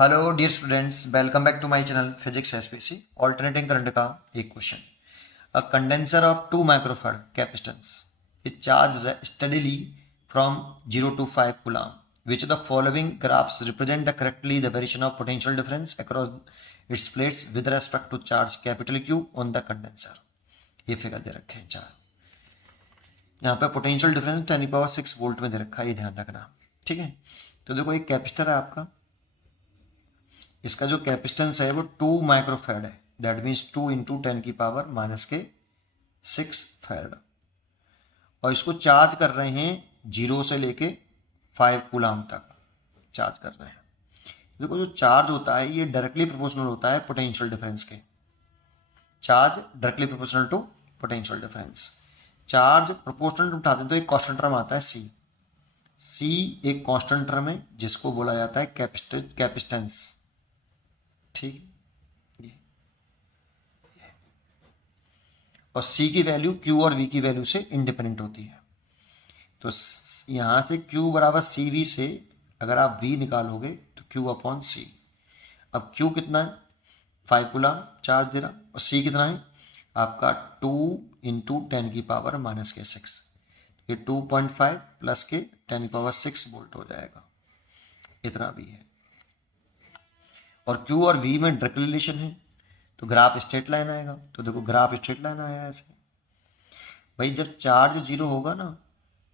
Hello dear students, welcome back to my channel physics SPC. Alternating current का एक question. A condenser of 2 microfarad capacitance is charge steadily from 0 to 5 coulomb. Which of the following graphs represent the correctly the variation of potential difference across its plates with respect to charge capital Q on the condenser? ये figure दे रखे हैं चार। यहाँ पे potential difference 10⁶ volt में दे रखा है, ये ध्यान रखना। ठीक है, तो देखो एक कैपेसिटर है आपका, इसका जो कैपेसिटेंस है वो 2 माइक्रोफैराड है। दैट मीन्स 2 × 10⁻⁶ फैराड, और इसको चार्ज कर रहे हैं 0 से लेके 5 कूलम तक चार्ज कर रहे हैं। देखो जो चार्ज होता है ये डायरेक्टली प्रोपोर्शनल होता है पोटेंशियल डिफरेंस के। Charge directly proportional to potential difference. Charge proportional उठाते हैं तो एक कांस्टेंट टर्म आता है सी। सी एक कांस्टेंट टर्म है जिसको बोला जाता है कैपेसिटेंस। ठीक, और C की वैल्यू Q और V की वैल्यू से इंडिपेंडेंट होती है। तो यहां से Q बराबर CV से अगर आप V निकालोगे तो Q/C। अब Q कितना है, 5 कूलम चार्ज दे रहा, और C कितना है आपका 2 × 10⁻⁻⁶। ये 2.5 प्लस के 10⁻⁶ वोल्ट हो जाएगा, इतना भी है। और Q और V में डायरेक्ट रिलेशन है तो ग्राफ स्ट्रेट लाइन आएगा। तो देखो ग्राफ स्ट्रेट लाइन आया ऐसे। भाई जब चार्ज 0 होगा ना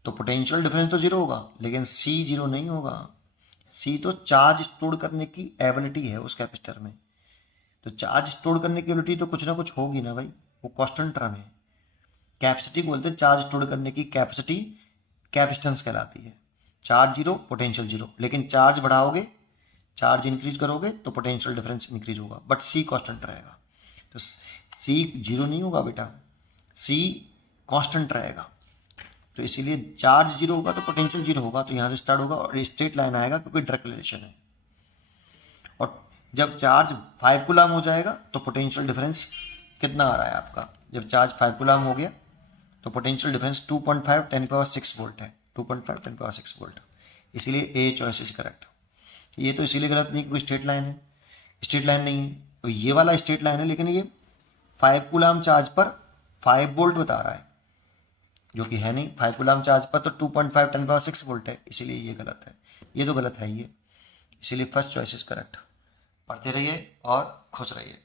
तो पोटेंशियल डिफरेंस तो 0 होगा, लेकिन C 0 नहीं होगा। C तो चार्ज स्टोर करने की एबिलिटी है उस कैपेसिटर में। तो चार्ज स्टोर करने की एबिलिटी तो कुछ ना कुछ होगी ना भाई, वो कांस्टेंट टर्म है। कैपेसिटी बोलते हैं चार्ज स्टोर करने की कैपेसिटी, कैपेसिटेंस कहलाती है। चार्ज 0 पोटेंशियल 0, लेकिन चार्ज बढ़ाओगे, चार्ज इंक्रीज करोगे तो पोटेंशियल डिफरेंस इंक्रीज होगा, बट C कांस्टेंट रहेगा। तो C 0 नहीं होगा बेटा, C कांस्टेंट रहेगा। तो इसीलिए चार्ज 0 होगा तो पोटेंशियल 0 होगा, तो यहाँ से स्टार्ट होगा और स्ट्रेट लाइन आएगा क्योंकि डायरेक्ट रिलेशन है। और जब चार्ज 5 कूलम हो जाएगा तो पोटेंशियल डिफरेंस कितना आ रहा है आपका, जब चार्ज 5 कूलम हो गया तो पोटेंशियल डिफरेंस 2.5 10⁻⁶ वोल्ट है। 2.5 10⁻⁶ वोल्ट, इसीलिए ए चॉइस इज करेक्ट। ये तो इसीलिए गलत नहीं क्योंकि स्ट्रेट लाइन है, स्ट्रेट लाइन नहीं है। तो ये वाला स्ट्रेट लाइन है, लेकिन ये 5 कूलम चार्ज पर 5 वोल्ट बता रहा है, जो कि है नहीं। 5 कूलम चार्ज पर तो 2.5 10⁻⁶ वोल्ट है, इसीलिए ये गलत है। ये तो गलत है ये, इसीलिए फर्स्ट चॉइस इज करेक्ट। पढ़ते रहिए और खुश रहिए।